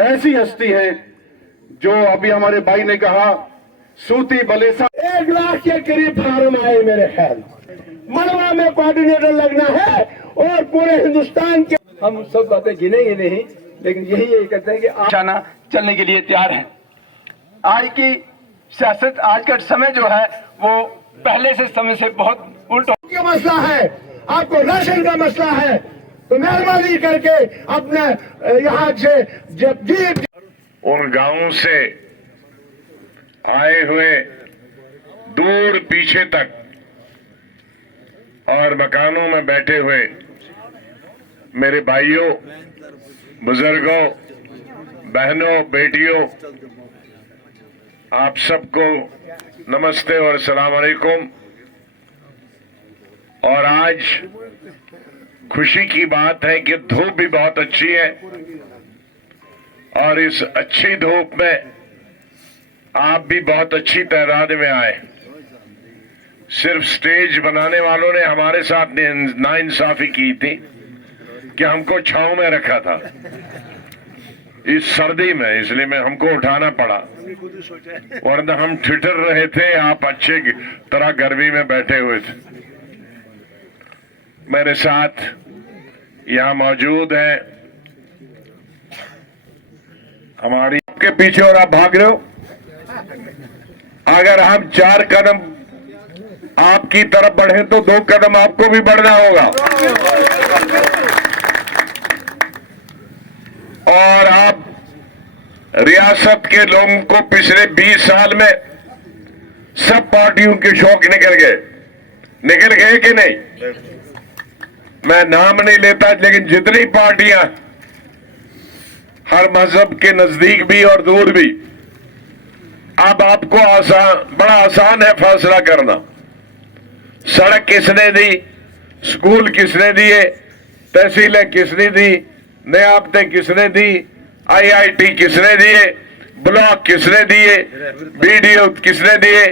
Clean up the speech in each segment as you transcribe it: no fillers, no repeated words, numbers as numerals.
ऐसी हस्ती है जो अभी हमारे भाई ने कहा, सूती बलेसा 1 लाख के करीब फार्म आए मेरे ख्याल। मनवा में कोऑर्डिनेटर लगना है और पूरे हिंदुस्तान के, हम सब बातें गिनेंगे नहीं, लेकिन यही कहते हैं कि आप चलने के लिए तैयार हैं। आज की सियासत, आज का समय जो है वो पहले से समय से बहुत उल्टा का मसला है, आपको राशन का मसला है, तो मेहरबानी करके अपने यहाँ से जब जीत उन गांवों से आए हुए दूर पीछे तक और मकानों में बैठे हुए मेरे भाइयों, बुजुर्गों, बहनों, बेटियों, आप सबको नमस्ते और अस्सलाम वालेकुम। और आज खुशी की बात है कि धूप भी बहुत अच्छी है और इस अच्छी धूप में आप भी बहुत अच्छी तादाद में आए। सिर्फ स्टेज बनाने वालों ने हमारे साथ नाइंसाफी की थी कि हमको छांव में रखा था इस सर्दी में, इसलिए मैं हमको उठाना पड़ा, वरना हम ठिठुर रहे थे, आप अच्छे तरह गर्मी में बैठे हुए थे। मेरे साथ यहाँ मौजूद है हमारी, आपके पीछे और आप भाग रहे हो। अगर हम 4 कदम आपकी तरफ बढ़े तो 2 कदम आपको भी बढ़ना होगा। और आप रियासत के लोगों को पिछले 20 साल में सब पार्टियों के शौक निकल गए कि नहीं? मैं नाम नहीं लेता, लेकिन जितनी पार्टियां, हर मजहब के नजदीक भी और दूर भी, अब आपको बड़ा आसान है फैसला करना। सड़क किसने दी, स्कूल किसने दिए, तहसीलें किसने दी, नियामतें किसने दी, IIT किसने दिए, ब्लॉक किसने दिए, BDO किसने दिए,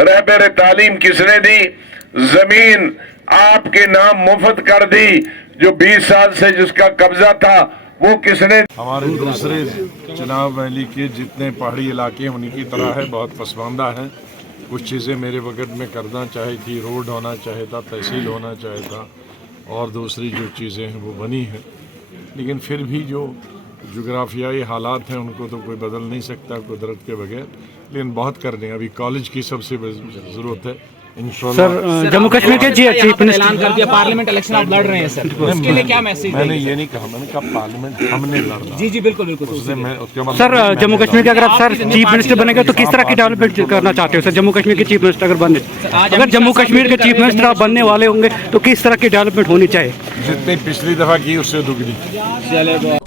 रहबर तालीम किसने दी, जमीन आपके नाम मुफ्त कर दी, जो 20 साल से जिसका कब्जा था वो किसने। हमारे दूसरे चुनाव वैली के जितने पहाड़ी इलाके हैं उन्हीं की तरह है, बहुत पसमानदा हैं। कुछ चीज़ें मेरे वक़्त में करना चाहिए थी, रोड होना चाहिए था, तहसील होना चाहिए था, और दूसरी जो चीज़ें हैं वो बनी हैं, लेकिन फिर भी जो जोग्राफियाई हालात हैं उनको तो कोई बदल नहीं सकता कुदरत के बगैर, लेकिन बहुत करने हैं। अभी कॉलेज की सबसे ज़रूरत है। सर, जम्मू कश्मीर के चीफ मिनिस्टर ऐलान कर दिया, पार्लियामेंट इलेक्शन आप लड़ रहे हैं सर, उसके लिए क्या मैसेज? मैंने ये नहीं कहा, मैंने कहा पार्लियामेंट हमने लड़ना। जी बिल्कुल बिल्कुल। सर, जम्मू कश्मीर के अगर आप सर चीफ मिनिस्टर बनेंगे तो किस तरह की डेवलपमेंट करना चाहते हो सर? जम्मू कश्मीर के चीफ मिनिस्टर अगर जम्मू कश्मीर के चीफ मिनिस्टर आप बनने वाले होंगे तो किस तरह की डेवलपमेंट होनी चाहिए? जितनी पिछली दफा की उससे दुगनी।